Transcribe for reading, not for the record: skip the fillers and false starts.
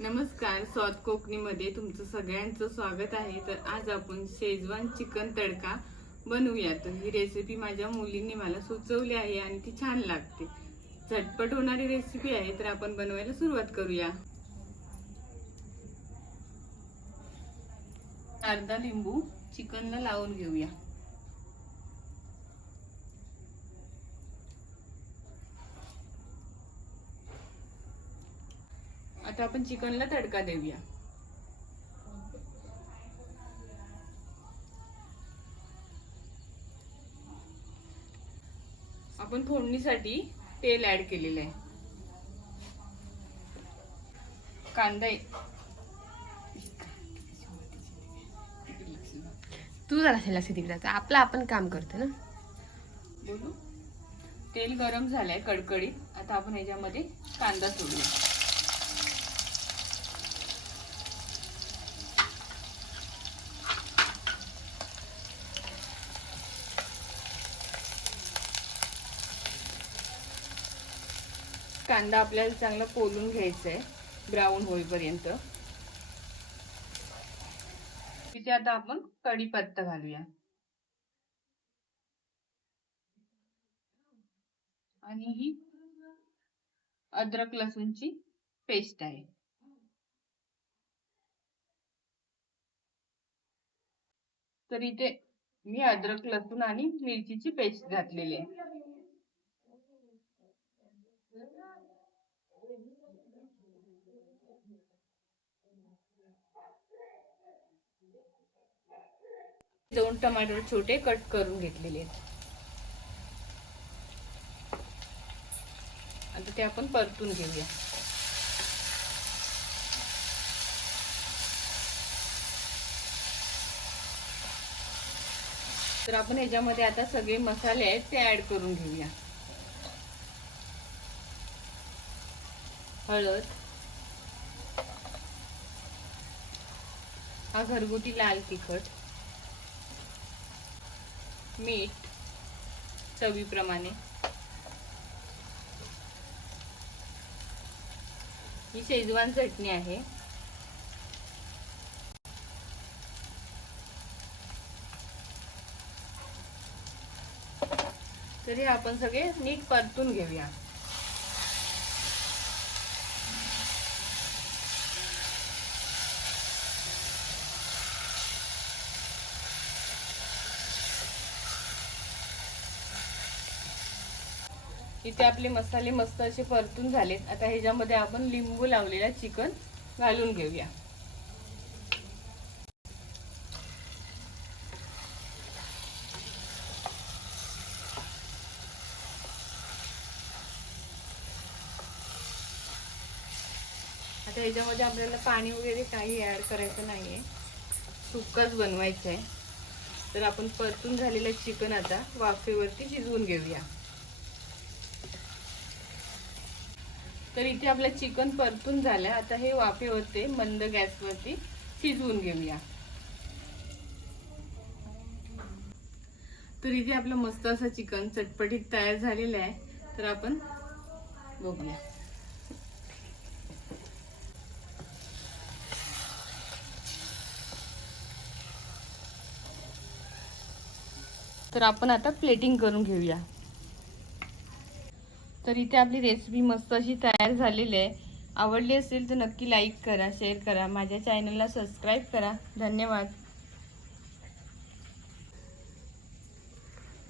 नमस्कार, स्वाद कोकणीमध्ये तुमचं सगळ्यांचं स्वागत आहे। तर आज आपण शेजवान चिकन तडका बनवूया। तर ही रेसिपी माझ्या मुलींनी मला सुचवली आहे आणि ती छान लागते। झटपट होणारी रेसिपी आहे, तर आपण बनवायला सुरुवात करूया। अर्धा लिंबू चिकनला लावून घेऊया। आता आपण चिकनला तडका देऊया। आपण फोडणीसाठी तेल ऍड केलेलं आहे। कांदा तू जरा लक्ष तिकडे आपलं आपण काम करतो ना। बोलू। तेल गरम झालंय कडकडीत। आता आपण याच्यामध्ये कांदा सोडूया। कांदा आपल्याला चांगला पोलून घ्यायचा आहे, ब्राऊन होईपर्यंत। इथे आता आपण कढीपत्ता घालूया आणि ही अद्रक लसूणची पेस्ट आहे। तर इथे मी अद्रक लसूण आणि मिरचीची पेस्ट घातलेली आहे। दोन टमाटर छोटे कट करून घेतलेले आहेत। आता ते आपण परतून घेऊया। तर आपण याच्यामध्ये आता सगळे मसाले आहेत ते ऍड करून घेऊया। हळद, हा घरगुती लाल तिखट, मीठ चवीप्रमाणे, ही शेजवान चटणी आहे। तर हे आपण सगळे नीट परतून घेऊया। इथे आपले मसाले मस्त असे परतून झालेत। आता ह्याच्यामध्ये आपण लिंबू लावलेला चिकन घालून घेऊया। आता ह्याच्यामध्ये आपल्याला पाणी वगैरे काही ऍड करायचं नाहीये, सुक्कच बनवायचं आहे। तर आपण परतून झालेलं चिकन आता वाफेवरती शिजवून घेऊया। तर इथे आपलं चिकन परतून झालं। आता हे वाफेवरती मंद गॅसवरती शिजवून घेऊया। तर इथे आपलं मस्त असं चिकन चटपटीत तयार झालेलं आहे। तर आपण बघूया। तर आपण आता प्लेटिंग करून घेऊया। तर इथे आपली रेसिपी मस्त अशी तयार झालेली आहे। आवडली असेल तर नक्की लाईक करा, शेअर करा, माझ्या चॅनलला सबस्क्राईब करा। धन्यवाद।